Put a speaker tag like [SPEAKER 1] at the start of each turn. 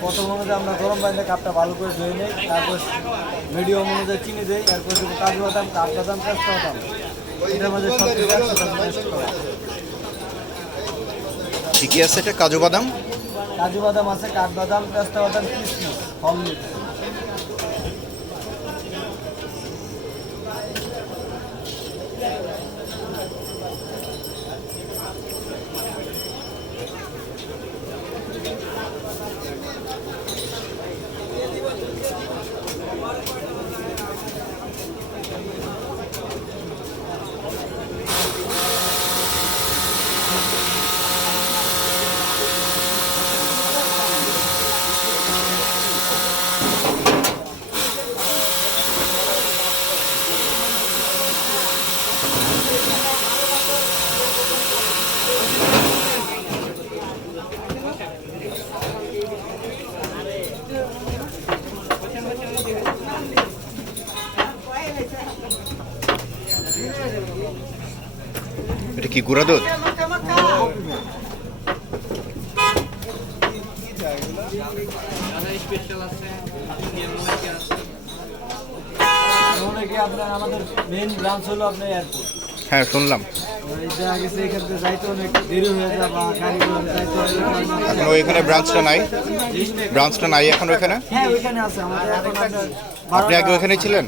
[SPEAKER 1] প্রথম অনুযায়ী আমরা গরম পানিতে কাপটা ভালো করে ধুয়ে নিই তারপর মিডিয়াম অনুযায়ী চিনি দিই এরপর শুধু কাজু বাদাম কাঠ বাদাম পেস্তা বাদাম। এটার মধ্যে সব
[SPEAKER 2] কি আছে এটা কাজু বাদাম?
[SPEAKER 1] কাজু বাদাম আছে কাঠ বাদাম পেস্তা বাদাম কিশমিশ হলমিক্স
[SPEAKER 2] এটা কি গুঁড়া দুধ? হ্যাঁ শুনলাম। ব্রাঞ্চটা নাই? ব্রাঞ্চটা নাই এখন ওইখানে? আপনি আগে ওইখানে ছিলেন?